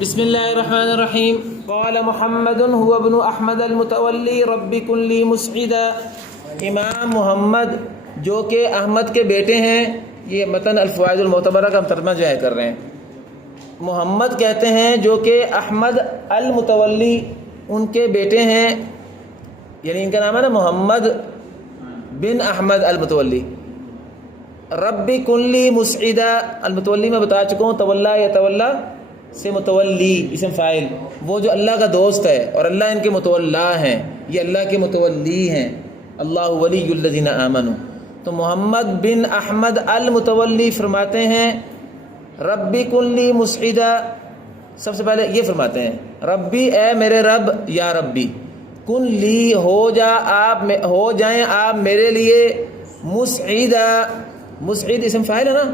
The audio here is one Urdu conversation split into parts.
بسم اللہ الرحمن الرحیم قال محمد هو ابن احمد المتولی رب کن لی مسعدا. امام محمد جو کہ احمد کے بیٹے ہیں، یہ متن الفوائد المعتبرہ کا ہم ترجمہ جو ہے کر رہے ہیں. محمد کہتے ہیں جو کہ احمد المتولی ان کے بیٹے ہیں، یعنی ان کا نام ہے نا محمد بن احمد المتولی. رب کن لی مسعدا، المتولی میں بتا چکا ہوں، تولا یا تولا سے متولی اسم فاعل، وہ جو اللہ کا دوست ہے اور اللہ ان کے متولا ہیں، یہ اللہ کے متولی ہیں. اللہ ولی الذین آمنوا. تو محمد بن احمد المتولی فرماتے ہیں ربی کن لی مسعدا. سب سے پہلے یہ فرماتے ہیں ربی اے میرے رب، یا ربی، کن لی ہو جائیں آپ میرے لیے، مسعدا، مسعد اسم فاعل ہے نا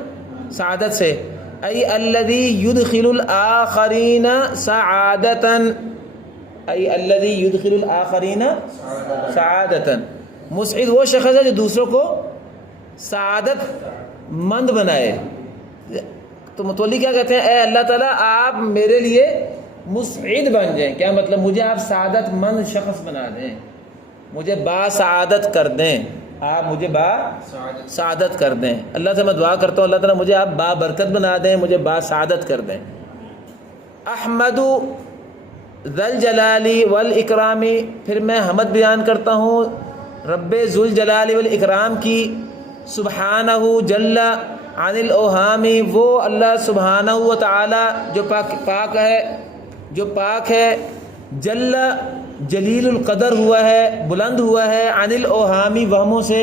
سعادت سے، ای الذی یدخل الآخرین سعادتا، ای الذی یدخل الآخرین سعادتا. مسعد وہ شخص ہے جو دوسروں کو سعادت مند بنائے. تو متولی کیا کہتے ہیں، اے اللہ تعالیٰ آپ میرے لیے مسعد بن جائیں. کیا مطلب؟ مجھے آپ سعادت مند شخص بنا دیں، مجھے با سعادت کر دیں، آپ مجھے با سعادت کر دیں. اللہ سے میں دعا کرتا ہوں اللہ تعالیٰ مجھے آپ با برکت بنا دیں، مجھے با سعادت کر دیں. احمد ذل جلالی والاکرامی، پھر میں حمد بیان کرتا ہوں رب ذل جلالی والاکرام کی. سبحانہ جل عن الاوہامی، وہ اللہ سبحانہ و تعالی جو پاک ہے، جل جلیل القدر ہوا ہے، بلند ہوا ہے، عن الاوہامی وہموں سے،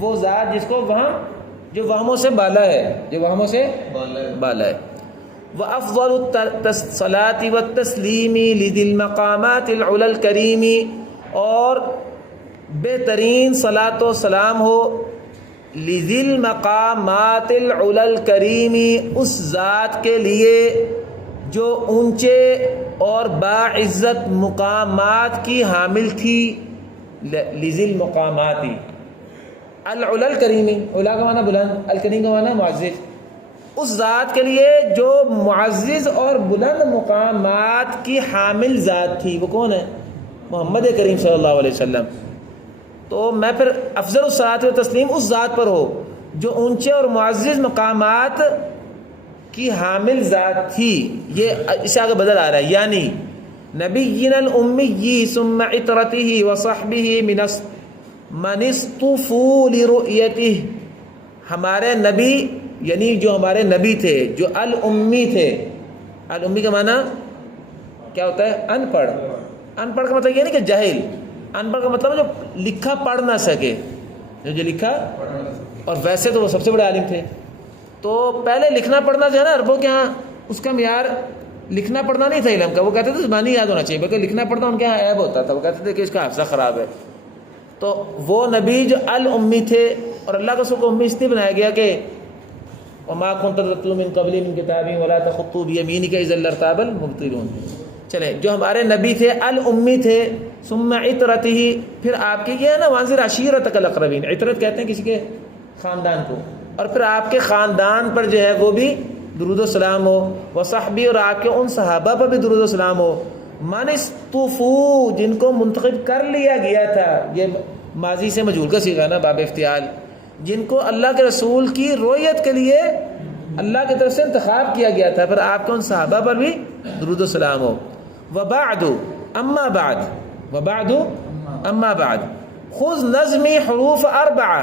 وہ ذات جس کو جو وہموں سے بالا ہے، جو وہموں سے بالا ہے. وافضل الصلاۃ والتسلیم لذی المقامات العلی الکریم، اور بہترین صلاۃ و سلام ہو لذی المقامات العلی الکریم، اس ذات کے لیے جو اونچے اور باعزت مقامات کی حامل تھی. لذی المقامات العلی الکریم، علا کا معنی بلند، الکریم کا معنی معزز. اس ذات کے لیے جو معزز اور بلند مقامات کی حامل ذات تھی، وہ کون ہے؟ محمد کریم صلی اللہ علیہ وسلم. تو میں پھر افضل الصلاۃ و تسلیم اس ذات پر ہو جو اونچے اور معزز مقامات کی حامل ذات تھی. یہ اس آگے بدل آ رہا ہے، یعنی نبینا الامی ثم عطرتہ وصحبہ من اصطفوا لرؤیتہ. ہمارے نبی، یعنی جو ہمارے نبی تھے، جو الامی تھے. الامی کا معنی کیا ہوتا ہے؟ ان پڑھ. ان پڑھ کا مطلب یہ نہیں کہ جاہل، ان پڑھ کا مطلب جو لکھا پڑھ نہ سکے، جو لکھا، اور ویسے تو وہ سب سے بڑے عالم تھے. تو پہلے لکھنا پڑھنا جو ہے نا عربوں کے ہاں، اس کا معیار لکھنا پڑھنا نہیں تھا علم کا. وہ کہتے تھے زبانی یاد ہونا چاہیے، بلکہ لکھنا پڑھنا ان کے ہاں عیب ہوتا تھا. وہ کہتے تھے کہ اس کا حافظہ خراب ہے. تو وہ نبی جو الامی تھے، اور اللہ کا کو امی اس لیے بنایا گیا کہ وما كنت تتلو من قبل من کتاب ولا تخطوا بيمينك اذا لارتاب المبطلون. چلے، جو ہمارے نبی تھے الامی تھے، ثم عطرتہ، پھر آپ کے یہ ہے نا وانذر عشیرتک الاقربین، عطرت کہتے ہیں کسی کے خاندان کو، اور پھر آپ کے خاندان پر جو ہے وہ بھی درود و سلام ہو. وصحبی، اور آپ کے ان صحابہ پر بھی درود و سلام ہو. من اصطفوا، جن کو منتخب کر لیا گیا تھا، یہ ماضی سے مجہول کا صیغہ نا، باب افتعال، جن کو اللہ کے رسول کی رؤیت کے لیے اللہ کی طرف سے انتخاب کیا گیا تھا، پھر آپ کے ان صحابہ پر بھی درود و سلام ہو. وبعد اما بعد، وبعد اما بعد، خذ نظمی حروف اربعہ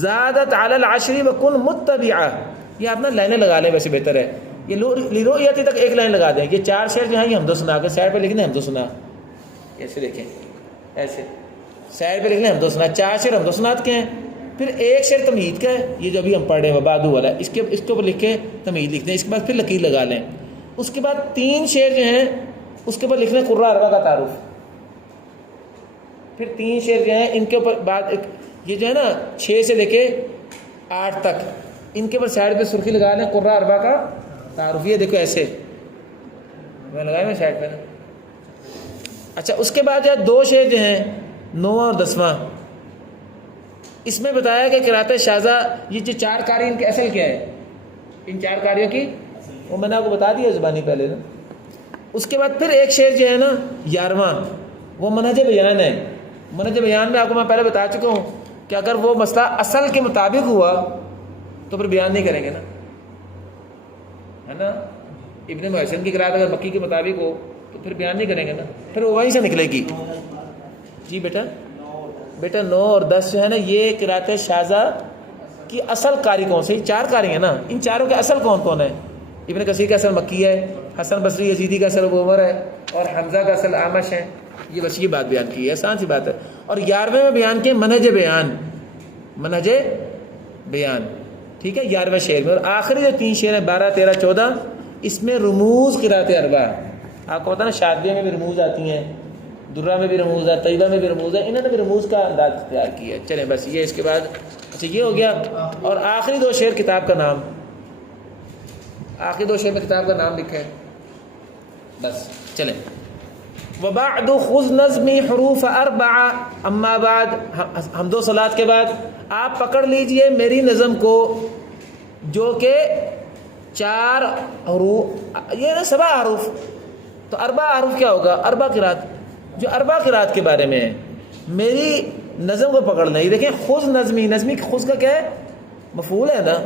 زادت علی العشر وکن متبعہ. یہ آپ نا لائنیں لگا لیں، ویسے بہتر ہے. یہ لرؤیتی تک ایک لائن لگا دیں. یہ 4 شعر جو ہیں یہ حمد و ثنا کے سائڈ پہ لکھنے حمد و ثنا، ایسے دیکھیں، ایسے سائڈ پہ لکھنے حمد و ثنا. 4 شعر حمد و ثنات کے ہیں، پھر ایک شعر تمہید کا ہے، یہ جو ابھی ہم پڑھ رہے ہیں وبعدو والا، اس کے اوپر لکھ کے تمہید لکھتے ہیں. اس کے بعد پھر لکیر لگا لیں. اس کے بعد 3 شعر جو ہیں اس کے اوپر لکھنے قراء اربعہ کا تعارف. پھر 3 شعر جو ہیں ان کے اوپر بعد یہ جو ہے نا 6 سے لے کے 8 تک، ان کے اوپر سائڈ پہ سرخی لگا لیں قراء اربعہ کا تعارف. یہ دیکھو ایسے میں لگایا میں سائڈ پہ. اچھا، اس کے بعد 2 شعر جو ہیں 9واں اور 10واں، اس میں بتایا کہ قراءت شاذہ، یہ جو 4 قاری ان کے اصل کیا ہے، ان 4 قاریوں کی وہ میں نے آپ کو بتا دیا زبانی پہلے نا. اس کے بعد پھر ایک شعر جو ہے نا 11واں، وہ منہج بیان ہے۔ منہج بیان میں آپ کو میں پہلے بتا چکا ہوں کہ اگر وہ مسئلہ اصل کے مطابق ہوا تو پھر بیان نہیں کریں گے نا، ہے نا۔ ابن محسن کی قرات اگر مکی کے مطابق ہو تو پھر بیان نہیں کریں گے نا، پھر وہ وہیں سے نکلے گی۔ جی بیٹا 9 اور 10 جو ہے نا یہ قرات شاذہ کی اصل قاری کون سے؟ 4 قاری ہیں نا، ان چاروں کے اصل کون کون ہے؟ ابن کثیر کا اصل مکی ہے، حسن بصری یزیدی کا اصل ابو عمر ہے، اور حمزہ کا اصل اعمش ہے۔ یہ بس یہ بات بیان کی ہے، آسان سی بات ہے۔ اور 11ویں میں بیان کیے منہج بیان، منہج بیان، ٹھیک ہے، 11ویں شعر میں۔ اور آخری جو 3 شعر ہیں 12 13 14 اس میں رموز قرات اربع، آپ کو پتہ نا شادیہ میں بھی رموز آتی ہیں، درہ میں بھی رموز ہے، طیبہ میں بھی رموز ہے، انہوں نے بھی رموز کا انداز اختیار کیا ہے۔ چلیں بس یہ اس کے بعد اچھا یہ ہو گیا۔ اور آخری 2 شعر کتاب کا نام، آخری 2 شعر میں کتاب کا نام لکھا ہے، بس چلیں۔ وبعد خذ نظمی حروف اربعہ، اما بعد، حمد و صلات کے بعد آپ پکڑ لیجئے میری نظم کو جو کہ 4 حروف، یہ نا 7 حروف، تو 4 حروف کیا ہوگا؟ 4 قرات، جو 4 قرات کے بارے میں ہے میری نظم کو پکڑ لیں۔ یہ دیکھیں خذ نظمی، نظمی خذ کا کیا ہے؟ مفعول ہے نا،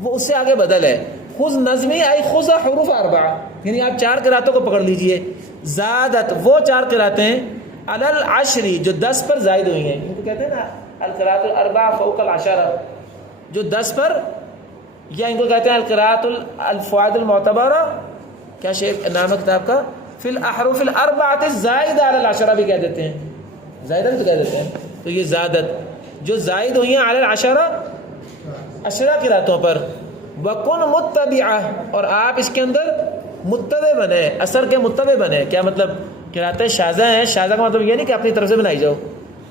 وہ اس سے آگے بدل ہے۔ خذ نظمی ای خذ حروف 4، یعنی آپ 4 قراتوں کو پکڑ لیجئے۔ زادت وہ 4 قراتیں علی العشر جو 10 پر زائد ہوئی ہیں، ان کو کہتے ہیں نا القراءۃ الاربع فوق العشرہ، جو 10 پر، یا ان کو کہتے ہیں القراءۃ الفوائد المعتبرہ، کیا شیخ نام ہے کتاب کا؟ فی الاحرف الاربعۃ الزائدہ علی العشرہ بھی کہہ دیتے ہیں، زائدہ بھی تو کہہ دیتے ہیں۔ تو یہ زادت جو زائد ہوئی ہیں علی العشرہ، 10 قراتوں پر۔ وکن متبعہ، اور آپ اس کے اندر متبع بنے، اثر کے متبع بنے۔ کیا مطلب؟ قراتیں شاذہ ہیں، شاذہ کا مطلب یہ نہیں کہ اپنی طرف سے بنائی جاؤ،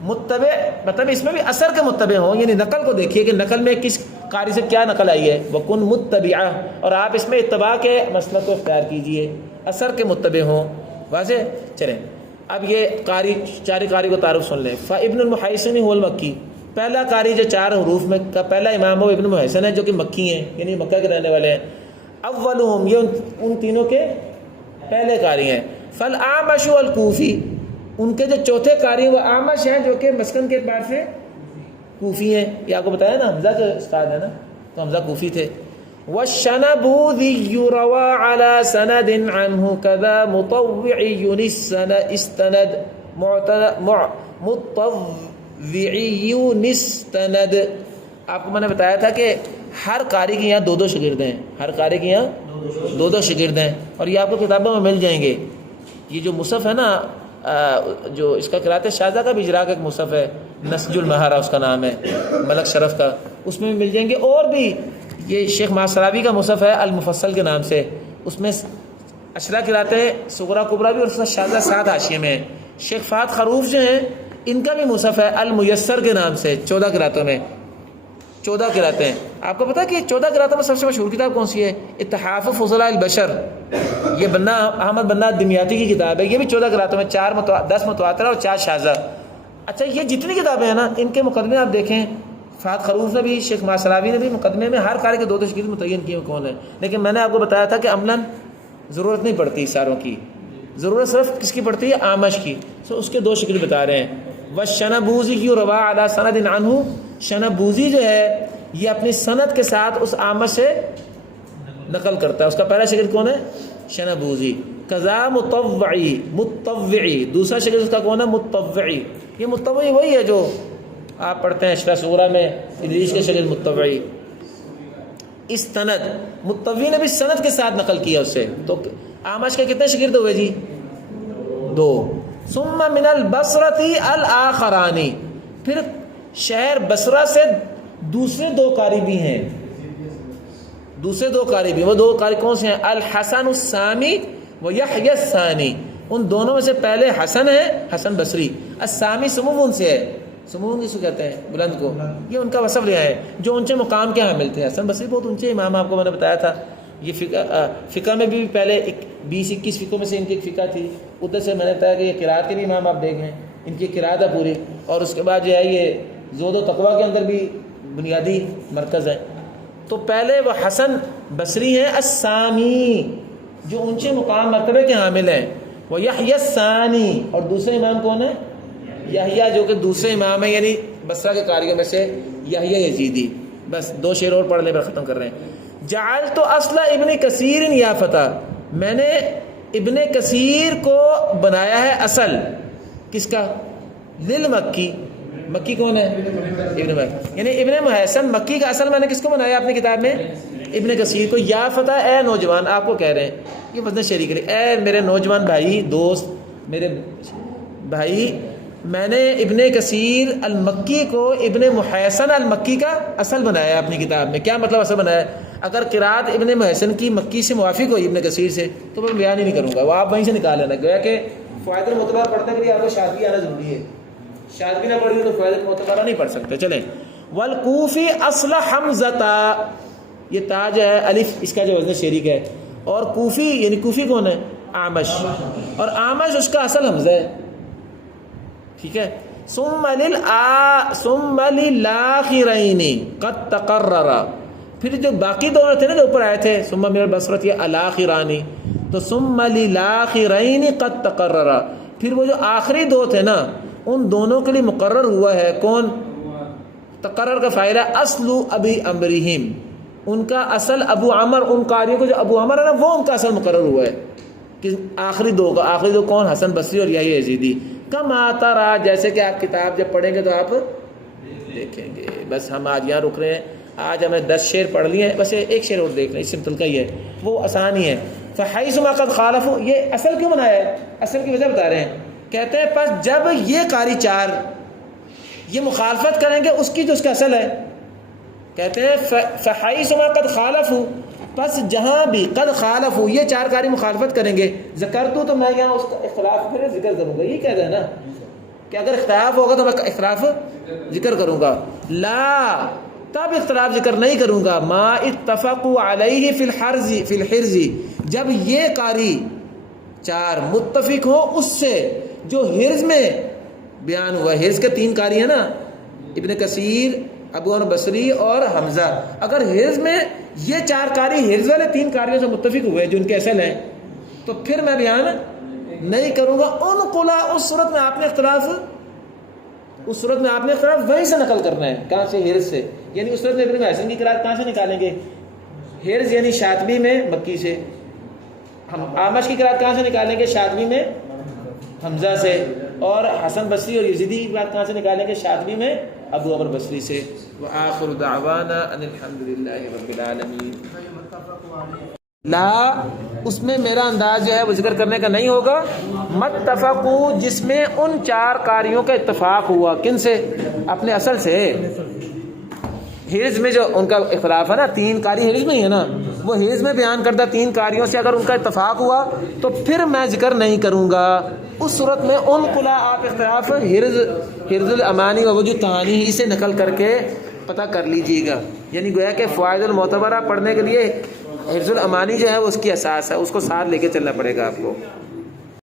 متبع مطلب اس میں بھی اثر کے متبع ہوں، یعنی نقل کو دیکھیے کہ نقل میں کس قاری سے کیا نقل آئی ہے۔ وکن متبعہ، اور آپ اس میں اتباع کے مسلک کو اختیار کیجئے، اثر کے متبع ہوں۔ واضح؟ چلیں اب یہ قاری 4 قاری کو تعارف سن لیں۔ فابن المحیصن هو المکی، پہلا قاری جو 4 حروف میں کا پہلا امام وہ ابن محیصن ہے جو کہ مکی ہیں، یعنی مکہ کے رہنے والے ہیں۔ اولہم، یہ ان تینوں کے پہلے قاری ہیں۔ فالاعمش والکوفی، ان کے جو چوتھے قاری وہ اعمش ہیں جو کہ مسکن کے اعتبار سے کوفی ہیں۔ یہ آپ کو بتایا نا حمزہ کے استاد ہے نا، تو حمزہ کوفی تھے۔ والشنبوذی روى على سند عنه كذا مطوعی استند، مطوعی استند۔ آپ کو میں نے بتایا تھا کہ ہر قاری کے یہاں 2 شاگرد ہیں، ہر قاری کے یہاں 2 شاگرد ہیں، اور یہ آپ کو کتابوں میں مل جائیں گے۔ یہ جو مصحف ہے نا جو اس کا قرات شاذہ کا بھی اجرا کا ایک مصحف ہے، نسج المہارہ اس کا نام ہے، ملک شرف کا، اس میں مل جائیں گے۔ اور بھی یہ شیخ ماسراوی کا مصحف ہے المفصل کے نام سے، اس میں 10 قراتیں صغرا کبرا بھی اور اس کا شاذہ 7 حاشیے میں ہیں۔ شیخ فہد خروف جو ہیں ان کا بھی مصحف ہے المیسر کے نام سے، 14 قراتوں میں 14 قراتیں۔ آپ کو پتا ہے کہ 14 قراتوں میں سب سے مشہور کتاب کون سی ہے؟ اتحاف فضلاء البشر، یہ بنا احمد بنا دمیاتی کی کتاب ہے، یہ بھی 14 قراتوں میں، 10 متواترہ اور 4 شاذہ۔ اچھا یہ جتنی کتابیں ہیں نا ان کے مقدمے آپ دیکھیں، فہد خروف نے بھی، شیخ ماسراوی نے بھی مقدمے میں ہر قاری کے 2 شاگرد متعین کیے کون ہیں، لیکن میں نے آپ کو بتایا تھا کہ عملاً ضرورت نہیں پڑتی ساروں کی، ضرورت صرف کس کی پڑتی ہے؟ آمش کی، سو اس کے 2 شاگرد بتا رہے ہیں۔ والشنبوذی کی روا علی سند عنہ، شنبوذی جو ہے یہ اپنی سند کے ساتھ اس آمش سے نقل کرتا ہے۔ اس کا پہلا شاگرد کون ہے؟ شنبوذی۔ قضا متوعی، دوسرا شاگرد اس کا کون ہے؟ متوعی۔ یہ متوعی وہی ہے جو آپ پڑھتے ہیں اشرا صغرا میں، ادریس کے شاگرد متوعی۔ استند، متوعی نے بھی سند کے ساتھ نقل کیا اس سے، تو آمش کے کتنے شاگرد ہوئے جی؟ 2۔ ثم من البصرۃ الاخرانی، پھر شہر بصرہ سے دوسرے 2 قاری بھی ہیں، دوسرے 2 قاری بھی۔ وہ 2 قاری کون سے ہیں؟ الحسن السامی و یحیی الثانی، ان دونوں میں سے پہلے حسن ہے، حسن بصری، السامی سمون سے ہے، سمون کس کو کہتے ہیں؟ بلند کو، یہ ان کا وصف لیا ہے جو اونچے مقام کے حامل تھے۔ حسن بصری بہت اونچے امام، آپ کو میں نے بتایا تھا۔ یہ فقہ میں بھی پہلے 20-21 فقوں میں سے ان کی ایک فقہ تھی، ادھر سے میں نے بتایا کہ یہ قرات کے بھی امام آپ دیکھ لیں، ان کی قرات ہے پوری، اور اس کے بعد جو ہے یہ زہد و تقویٰ کے اندر بھی بنیادی مرکز ہے۔ تو پہلے وہ حسن بصری ہیں السامی، جو اونچے مقام مرتبے کے حامل ہیں. وہ یحییٰ الثانی، اور دوسرے امام کون ہے؟ یحییٰ، جو کہ دوسرے امام ہے یعنی بصرہ کے قاریوں میں سے یحییٰ یزیدی. بس 2 شعر اور پڑھنے پر ختم کر رہے ہیں. جعلت اصل ابن کثیر یا فتح، میں نے ابن کثیر کو بنایا ہے اصل. کس کا؟ للمکی. مکی کون ہے؟ ابن مکی، یعنی ابن محسن مکی کا اصل میں نے کس کو بنایا اپنی کتاب میں؟ ابن کثیر کو. یا فتح، اے نوجوان، آپ کو کہہ رہے ہیں یہ وزن شعری کرے، اے میرے نوجوان بھائی، دوست، میرے بھائی، میں نے ابن کثیر المکی کو ابن محسن المکی کا اصل بنایا ہے اپنی کتاب میں. کیا مطلب اصل بنایا ہے؟ اگر قرات ابن محسن کی مکی سے موافق ہوئی ابن کثیر سے تو میں بیان ہی نہیں کروں گا، وہ آپ وہیں سے نکال لینا. گویا کہ فوائد المعتبرہ پڑھنے کے لیے آپ کو شاطبی آنا ضروری ہے. شاطبی نہ پڑھی تو فوائد المعتبرہ نہیں پڑھ سکتے. چلیں. والکوفی اصل حمزہ، یہ تاج ہے الف اس کا جو وزن شعری کا ہے. اور کوفی یعنی کوفی کون ہے؟ اعمش، اور اعمش اس کا اصل حمزہ ہے. ٹھیک ہے. ثم للآخرین قد تقرر، پھر جو باقی دونوں تھے نا جو اوپر آئے تھے ثم من البصرۃ الاخرانی، تو ثم للآخرین قد تقرر، پھر وہ جو آخری 2 تھے نا ان دونوں کے لیے مقرر ہوا ہے. کون؟ تقرر کا فائدہ اصل ابی امرہم، ان کا اصل ابو عمر، ان قاریوں کو جو ابو عمر ہے نا وہ ان کا اصل مقرر ہوا ہے کہ آخری 2 کا. آخری 2 کون؟ حسن بصری اور یحییٰ یزیدی. کما ترى، جیسے کہ آپ کتاب جب پڑھیں گے تو آپ دیکھیں گے. بس ہم آج یہاں رک رہے ہیں. آج ہمیں 10 شعر پڑھ لیے ہیں، بس ایک شعر اور دیکھ رہے ہیں، اس سمپل کا ہی ہے، وہ آسان ہی ہے. فحیثما قد خالفوا، یہ اصل کیوں بنایا ہے؟ اصل کی وجہ بتا رہے ہیں. کہتے ہیں پس جب یہ قاری 4 یہ مخالفت کریں گے اس کی جو اس کا اصل ہے، کہتے ہیں فحیثما قد خالفوا، پس جہاں بھی قد خالفوا یہ 4 قاری مخالفت کریں گے، ذکرتو تو میں یہاں اس کا اختلاف پھر ذکر کروں گا. یہ کہتے ہیں نا کہ اگر اختلاف ہوگا تو میں اختلاف ذکر کروں گا. لا، تب اختلاف ذکر نہیں کروں گا. ما اتفقوا علیہ فی الحرز، جب یہ قاری 4 متفق ہو اس سے جو حرز میں بیان ہوا. حرز کے 3 قاری ہیں نا، ابن کثیر، ابو عمر بصری اور حمزہ. اگر حرز میں یہ 4 قاری حرز والے 3 قاریوں سے متفق ہوئے جو ان کے اصل ہیں تو پھر میں بیان نہیں کروں گا. ان قلا، اس صورت میں آپ نے اختلاف وہیں سے نقل کرنا ہے. کہاں سے؟ حرز سے. یعنی اس صورت میں ابن محسن کی قرات کہاں سے نکالیں گے؟ حرز یعنی شاطبی میں مکی سے. ہم آمش کی قرات کہاں سے نکالیں گے؟ شاطبی میں حمزہ سے. اور حسن بصری اور یزیدی کی بات کہاں سے نکالیں گے؟ شاطبی میں ابو عمر بصری سے. وآخر دعوانا ان الحمدللہ رب العالمین. لا، اس میں میرا انداز جو ہے وہ ذکر کرنے کا نہیں ہوگا. متفقو، جس میں ان 4 قاریوں کا اتفاق ہوا. کن سے؟ اپنے اصل سے. حرز میں جو ان کا اختلاف ہے نا، 3 قاری حرز میں ہی ہے نا، وہ حرز میں بیان کردہ 3 قاریوں سے اگر ان کا اتفاق ہوا تو پھر میں ذکر نہیں کروں گا. اس صورت میں ان قلا آپ اختلاف حرز الامانی و وجود تہانی اسے نقل کر کے پتہ کر لیجیے گا. یعنی گویا کہ فوائد المعتبرہ پڑھنے کے لیے حرز الامانی جو ہے وہ اس کی اساس ہے، اس کو ساتھ لے کے چلنا پڑے گا آپ کو.